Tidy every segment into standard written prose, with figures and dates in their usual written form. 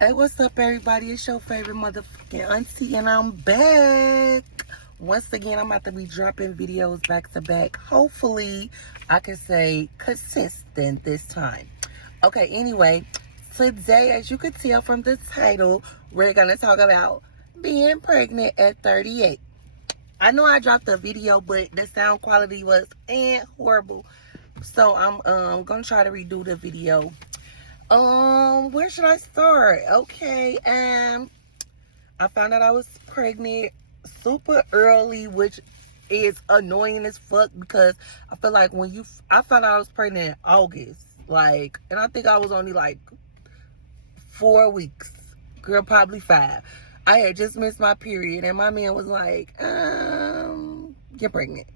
Hey, what's up, everybody? It's your favorite motherfucking auntie, and I'm back. Once again, I'm about to be dropping videos back to back. Hopefully, I can say consistent this time. Okay, anyway, today, as you can tell from the title, we're going to talk about being pregnant at 38. I know I dropped a video, but the sound quality was horrible. So I'm gonna try to redo the video. Where should I start? Okay, I found out I was pregnant super early, which is annoying as fuck because I feel like I found out I was pregnant in August, and I think I was only like 4 weeks, girl, probably 5. I had just missed my period, and my man was like, "You're pregnant,"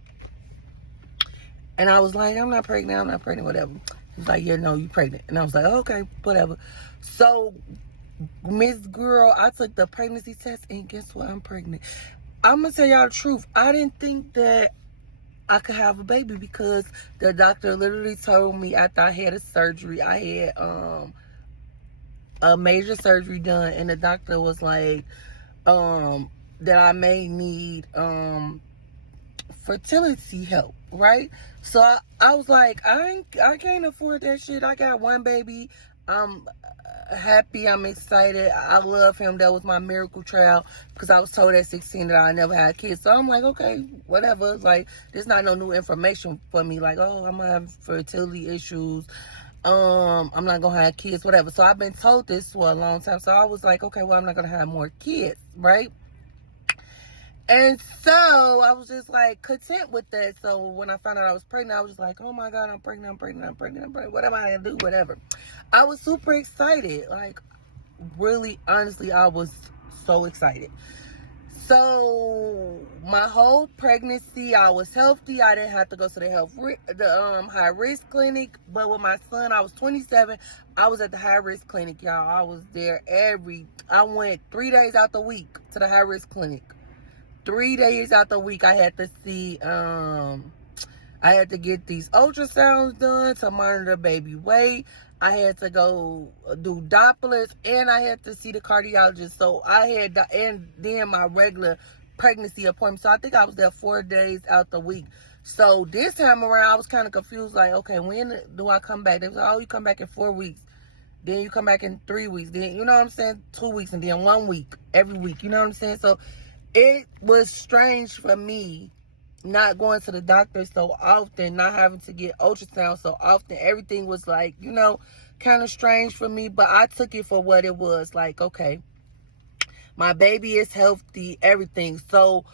and I was like, I'm not pregnant, whatever. He's like, yeah, no, you pregnant. And I was like, okay, whatever. So, Miss Girl, I took the pregnancy test, and guess what? I'm pregnant. I'm going to tell y'all the truth. I didn't think that I could have a baby because the doctor literally told me after I had a surgery, I had a major surgery done, and the doctor was like, that I may need fertility help, right? So I was like, I can't afford that shit. I got one baby. I'm happy. I'm excited. I love him. That was my miracle child because I was told at 16 that I never had kids. So I'm like, okay, whatever. Like, there's not no new information for me. Like, oh, I'm gonna have fertility issues. I'm not gonna have kids, whatever. So I've been told this for a long time. So I was like, okay, well, I'm not gonna have more kids, right? And so I was just like content with that. So when I found out I was pregnant, I was just like, oh my God, I'm pregnant. What am I gonna do? Whatever. I was super excited. Like, really, honestly, I was so excited. So my whole pregnancy, I was healthy. I didn't have to go to the high risk clinic. But with my son, I was 27. I was at the high risk clinic, y'all. I was there I went 3 days out the week to the high risk clinic. 3 days out the week, I had to see, I had to get these ultrasounds done to monitor the baby weight. I had to go do Dopplers, and I had to see the cardiologist. So and then my regular pregnancy appointment. So I think I was there 4 days out the week. So this time around, I was kind of confused. Like, okay, when do I come back? They was like, oh, you come back in 4 weeks. Then you come back in 3 weeks. Then, you know what I'm saying? 2 weeks, and then 1 week every week. You know what I'm saying? So it was strange for me not going to the doctor so often, not having to get ultrasound so often. Everything was like, kind of strange for me, but I took it for what it was. Like, okay, my baby is healthy, everything. So,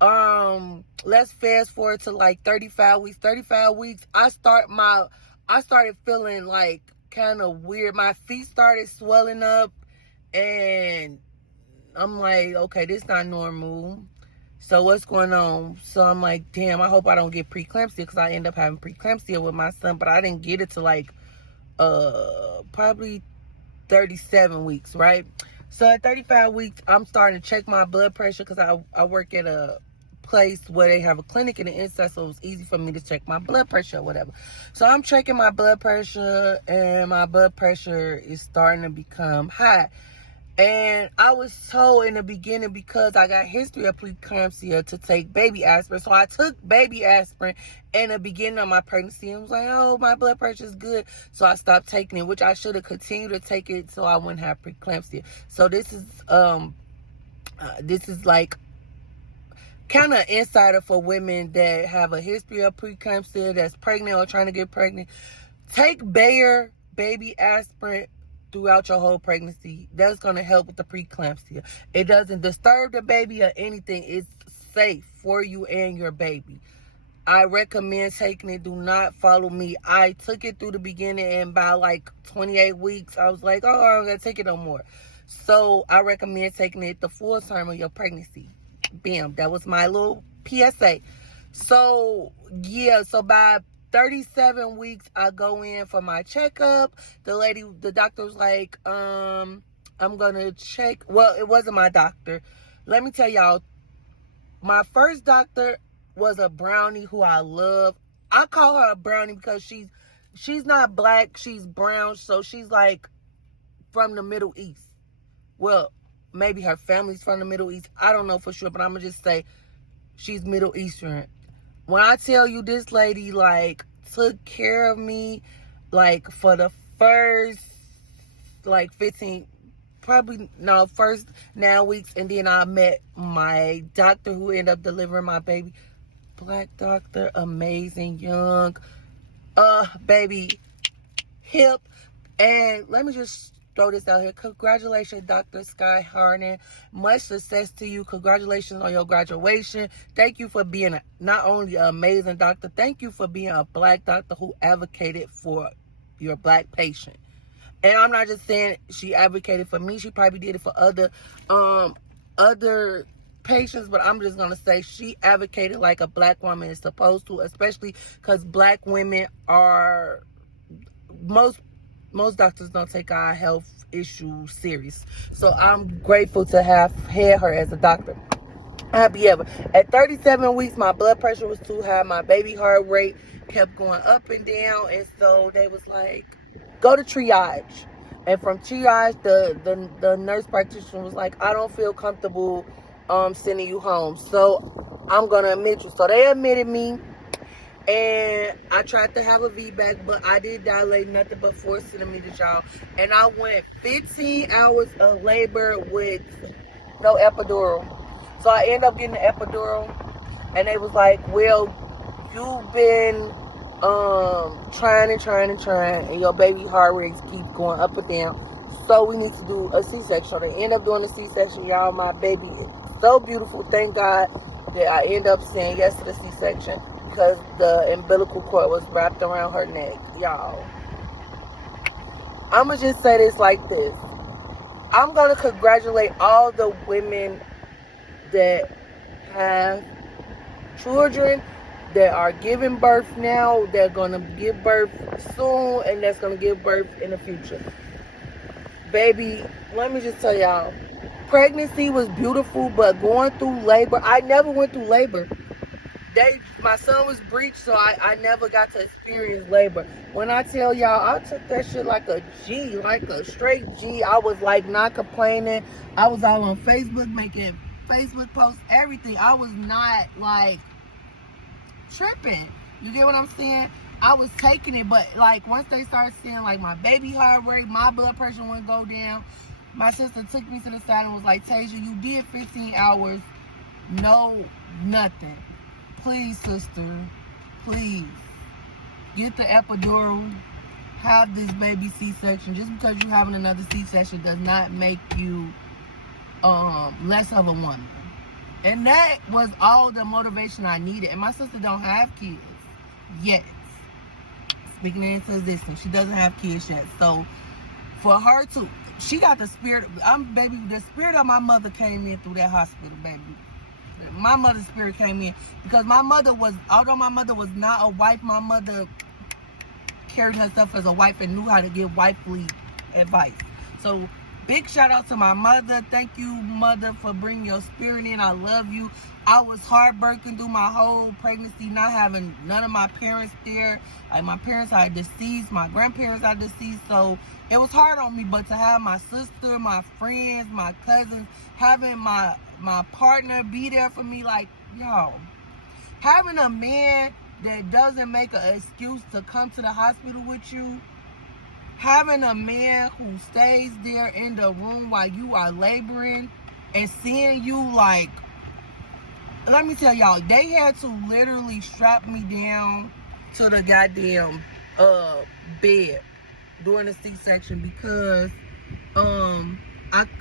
let's fast forward to like 35 weeks. 35 weeks, I started feeling like kind of weird. My feet started swelling up, and I'm like, okay, this not normal. So what's going on? So I'm like, damn, I hope I don't get preeclampsia, because I end up having preeclampsia with my son, but I didn't get it to like probably 37 weeks, right? So at 35 weeks, I'm starting to check my blood pressure because I work at a place where they have a clinic in the inside, so it was easy for me to check my blood pressure or whatever. So I'm checking my blood pressure, and my blood pressure is starting to become high. And I was told in the beginning, because I got history of preeclampsia, to take baby aspirin. So I took baby aspirin in the beginning of my pregnancy and was like, oh, my blood pressure is good. So I stopped taking it, which I should have continued to take it so I wouldn't have preeclampsia. So this is like kind of insider for women that have a history of preeclampsia, that's pregnant or trying to get pregnant. Take Bayer baby aspirin throughout your whole pregnancy. That's going to help with the preeclampsia. It doesn't disturb the baby or anything. It's safe for you and your baby. I recommend taking it. Do not follow me. I took it through the beginning, and by like 28 weeks, I was like, oh, I'm not going to take it no more. So I recommend taking it the full term of your pregnancy. Bam. That was my little PSA. So, yeah. So by 37 weeks, I go in for my checkup. The doctor was like, I'm gonna check. Well, it wasn't my doctor. Let me tell y'all, my first doctor was a brownie who I love. I call her a brownie because she's not black, she's brown, so she's like from the Middle East. Well, maybe her family's from the Middle East. I don't know for sure, but I'm gonna just say she's Middle Eastern. When I tell you this lady like took care of me like for the first like 15, probably no, first 9 weeks, and then I met my doctor who ended up delivering my baby. Black doctor, amazing, young, baby, hip. And let me just throw this out here. Congratulations, Dr. Sky Harden. Much success to you. Congratulations on your graduation. Thank you for being not only an amazing doctor, thank you for being a black doctor who advocated for your black patient. And I'm not just saying she advocated for me. She probably did it for other patients, but I'm just gonna say she advocated like a black woman is supposed to, especially because black women are most doctors don't take our health issues serious. So I'm grateful to have had her as a doctor. Happy ever. At 37 weeks, my blood pressure was too high. My baby heart rate kept going up and down, and so they was like, go to triage. And from triage, the nurse practitioner was like, I don't feel comfortable sending you home, so I'm gonna admit you. So they admitted me, and I tried to have a VBAC, but I did dilate nothing but 4 centimeters, y'all. And I went 15 hours of labor with no epidural. So I ended up getting the epidural, and they was like, well, you've been trying, and your baby heart rates keep going up and down. So we need to do a C-section. So they end up doing a C-section, y'all. My baby is so beautiful. Thank God that I end up saying yes to the C-section, because the umbilical cord was wrapped around her neck, y'all. I'ma just say this like this. I'm gonna congratulate all the women that have children, that are giving birth now, they're gonna give birth soon, and that's gonna give birth in the future. Baby, let me just tell y'all, pregnancy was beautiful, but going through labor, I never went through labor. My son was breached, so I never got to experience labor. When I tell y'all, I took that shit like a G, like a straight G. I was like not complaining. I was all on Facebook making Facebook posts, everything. I was not like tripping. You get what I'm saying? I was taking it, but like once they started seeing like my baby heart rate, my blood pressure wouldn't go down. My sister took me to the side and was like, Tasia, you did 15 hours, no nothing. Please, sister, please, get the epidural, have this baby C-section. Just because you're having another C-section does not make you less of a woman. And that was all the motivation I needed. And my sister don't have kids yet. Speaking into existence, she doesn't have kids yet. So for her to, she got the spirit, the spirit of my mother came in through that hospital, baby. My mother's spirit came in, because my mother was, although my mother was not a wife, my mother carried herself as a wife and knew how to give wifely advice. So big shout out to my mother. Thank you, mother, for bringing your spirit in. I love you. I was heartbroken through my whole pregnancy, not having none of my parents there. Like my parents are deceased, my grandparents are deceased, so it was hard on me. But to have my sister, my friends, my cousins, having my partner be there for me, like, yo, having a man that doesn't make an excuse to come to the hospital with you, having a man who stays there in the room while you are laboring and seeing you, like, let me tell y'all, they had to literally strap me down to the goddamn bed during the C-section, because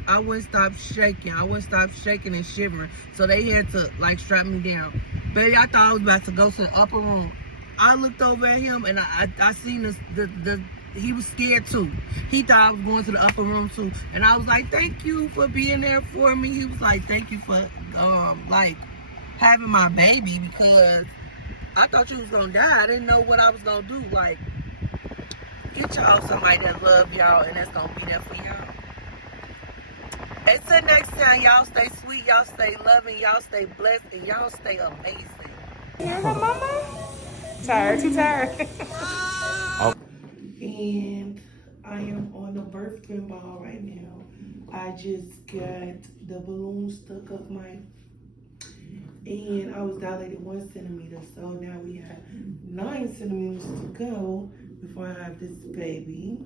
I wouldn't stop shaking. I wouldn't stop shaking and shivering. So they had to like strap me down. Baby, I thought I was about to go to the upper room. I looked over at him and I seen he was scared too. He thought I was going to the upper room too. And I was like, thank you for being there for me. He was like, thank you for like having my baby, because I thought you was gonna die. I didn't know what I was gonna do. Like, get y'all somebody that love y'all and that's gonna be there for y'all. Until next time, y'all stay sweet, y'all stay loving, y'all stay blessed, and y'all stay amazing. Hear her, mama? Tired, too tired. And I am on the birth twin ball right now. I just got the balloon stuck up my, and I was dilated 1 centimeter. So now we have 9 centimeters to go before I have this baby.